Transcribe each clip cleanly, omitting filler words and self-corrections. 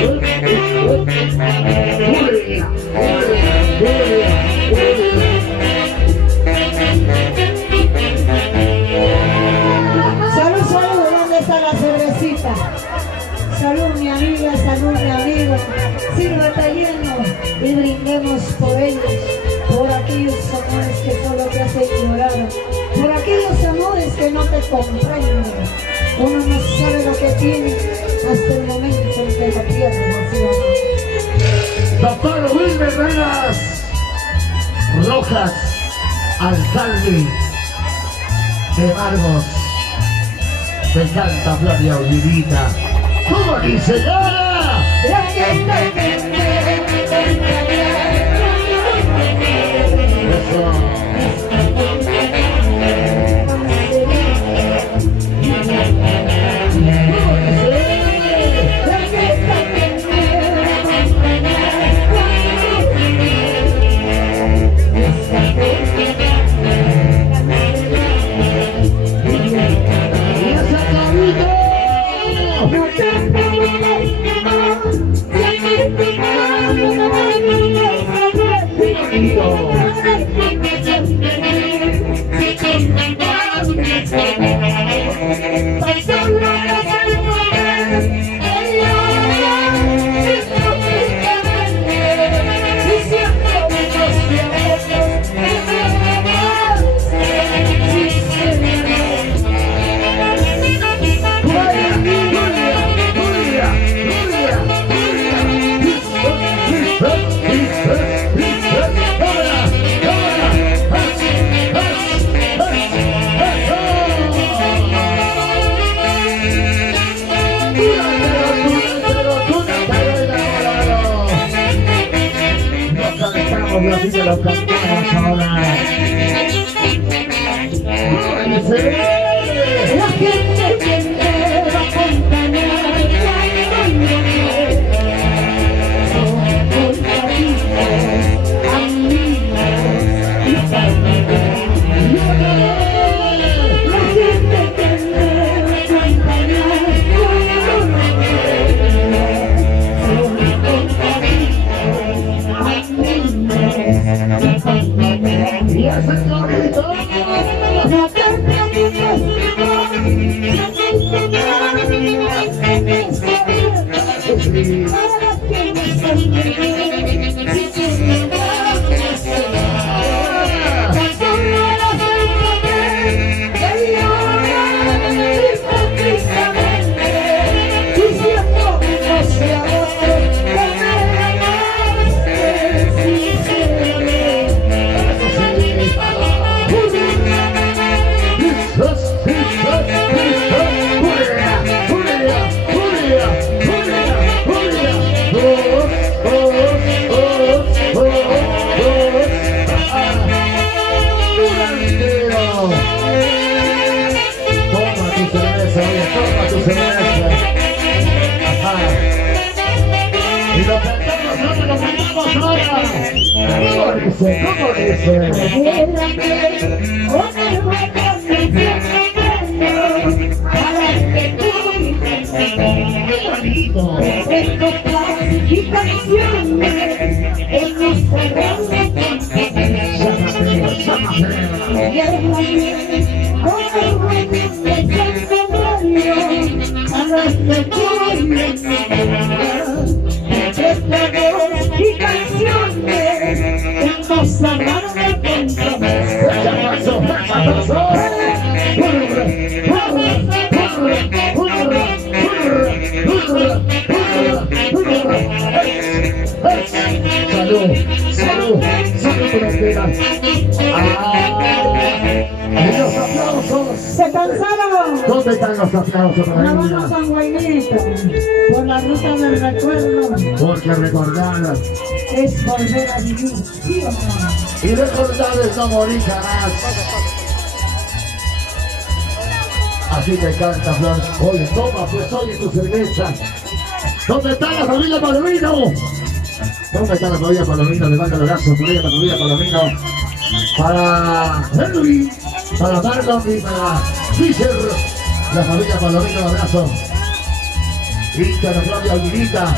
Salud, salud, ¿dónde está la cervecita? Salud mi amiga, salud mi amigo. Sírvate lleno y brindemos por ellos, por aquellos amores que solo te hacen ignorar, por aquellos amores que no te comprenden. Uno no sabe lo que tiene hasta el momento en que lo pierde. Doctor Wilmer Vegas Rojas, alcalde de Margos, de Santa Floria Olivita. ¿Cómo dice ahora? Eso. Así que lo cantamos ahora. La gente que me va a acompañar ¿Cómo dice? Salud, los aplausos. ¿Se cansaron? ¿Dónde están los aplausos para ella? Nos vamos a San Guaynito, por la ruta del recuerdo. Porque recordar es volver a vivir, ¿sí o no? Y recordar es no morir jamás. Así te canta, Flor. Oye, toma, pues oye tu cerveza. ¿Dónde está la familia Palomino? ¿Dónde está la familia Palomino? Levanta los brazos, la familia Palomino. Para Henry, para Marlon y para Fisher. La familia Palomino, un abrazo. Hincha de Claudia Olivita.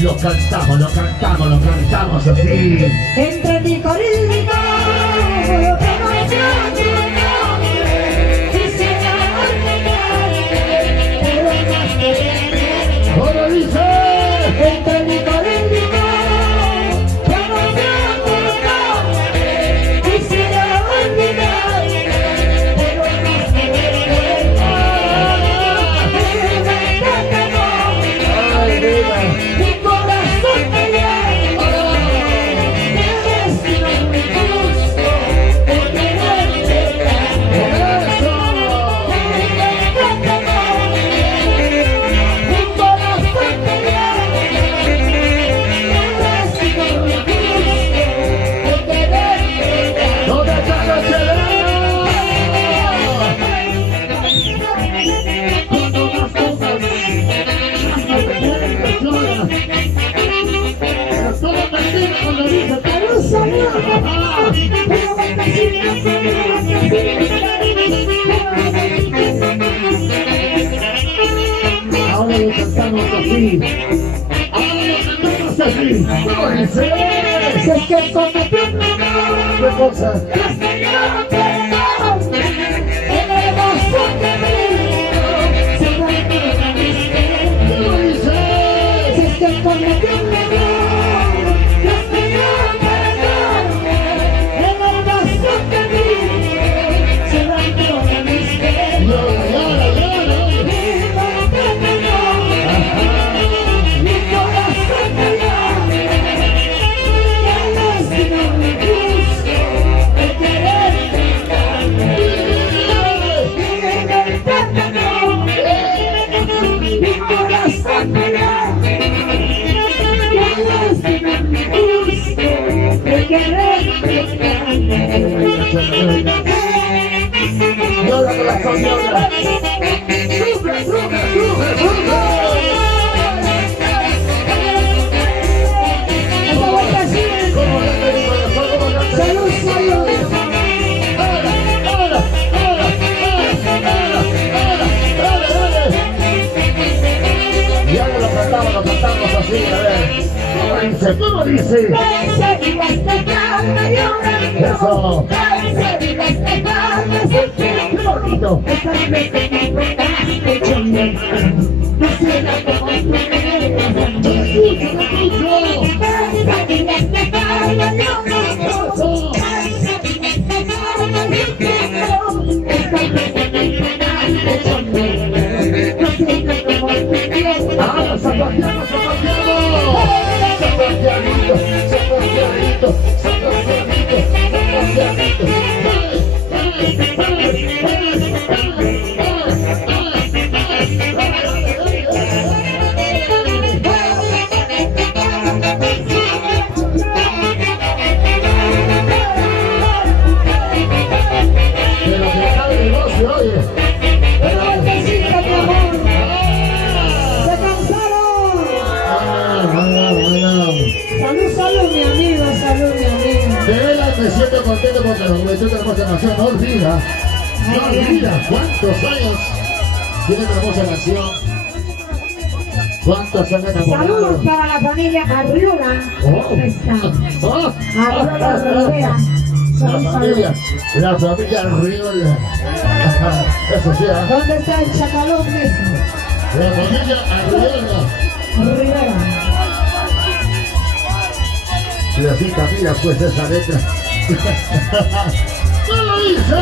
Lo cantamos así. Entre mi corrido, conoció tu nombre, quisiera olvidarte, pero no sé. ¿Cómo dice? Entre mi corrido, conoció tu nombre, quisiera olvidarte, pero no sé. Ay, mira. Mi corazón te llama, mi destino me busco, porque no te amo. Eso. Mi corazón te llama, mi destino me busco, porque no te amo. ¿Dónde está la chelera? Cuando más tomas, más no te quieres, llora. Pero todo mentira cuando dice Salud, salud, pero ahora lo cantamos así. Ahora lo cantamos así. ¿Cómo dice? si es que cometió un error, ¿Qué cosa? Dios te dio perdón, en el gozo que brindo, se vuelve una miseria. ¿Cómo dice? Si es que cometió un error, Dios te dio perdón, en el gozo que brindo, se vuelve una miseria. Llora, llora, llora. Mi corazón te llama, el destino me busco, el quererte tanto. Mi corazón te llama, el destino me busco, el quererte tanto. Llora, corazón, llora. Sube, sube, sube, sube. Esta vuelta sí. ¿Cómo canta mi corazón? ¿Cómo canta? Salud, salud. ¡Ahora, ahora, ahora, ahora, ahora, ahora! Y ahora lo cantamos así, a ver. ¿Cómo dice? ¿Cómo dice? Eso. ¡Qué bonito! ¡Te escucho! ¡Ah, Sebastiano, Sebastiano! ¡Sebastianito, Sebastianito, Sebastianito, Sebastianito! Pero que está el negocio, oye. Una vueltecita, mi amor. ¡Se cansaron! Salud, salud, mi amigo, salud, mi amigo. De veras me siento contento porque la juventud de hermosa nación no olvida cuántos años tiene una hermosa nación, cuántos han enamorado. Saludos para la familia Arriola. ¿Dónde está? Arriola Rivera. La Salud, familia Arriola. Eso sí, salud. ¿Dónde está el chacalón mismo? la familia Arriola. Rivera. Y así camina pues esa letra. ¿Cómo dice?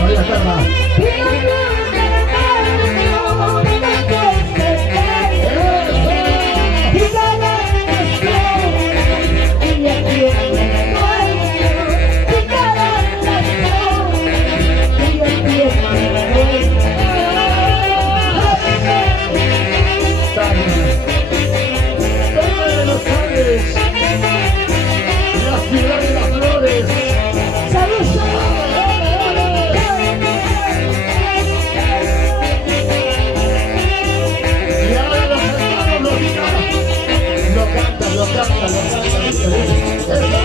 María Carma. De los Andes, la ciudad de las flores. Salud, Y ahora los hermanos lo cantan. salud.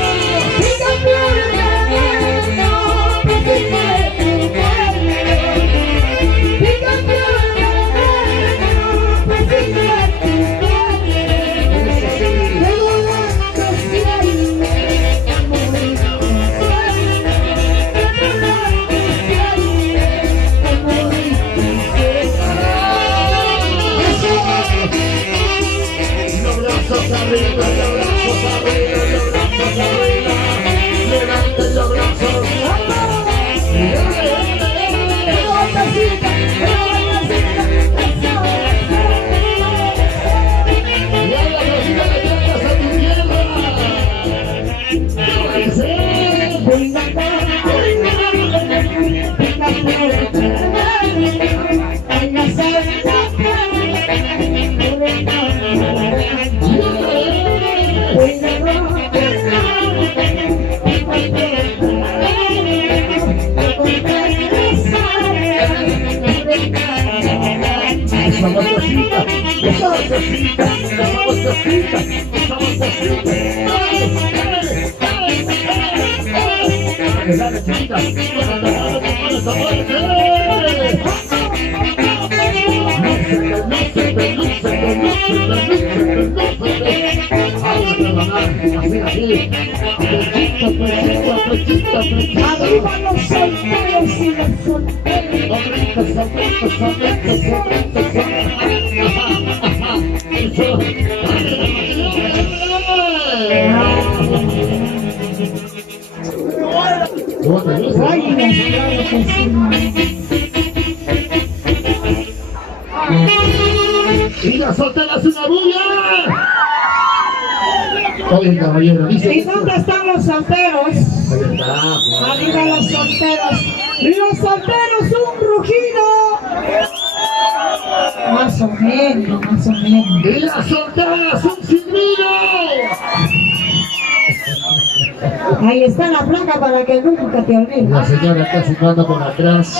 chiquita, estamos posibles. Dale, chiquita. Arriba los solteros y las solteras. Bailas, claro que sí. ¡Y las solteras una bulla! Oye, caballero, dice... ¿Y dónde están los solteros? Ahí está. Arriba los solteros. Los solteros, un rugido. Más o menos, más o menos. ¡Y las solteras un silbido! Ahí está la placa para que nunca te olvides. La señora está silbando por atrás.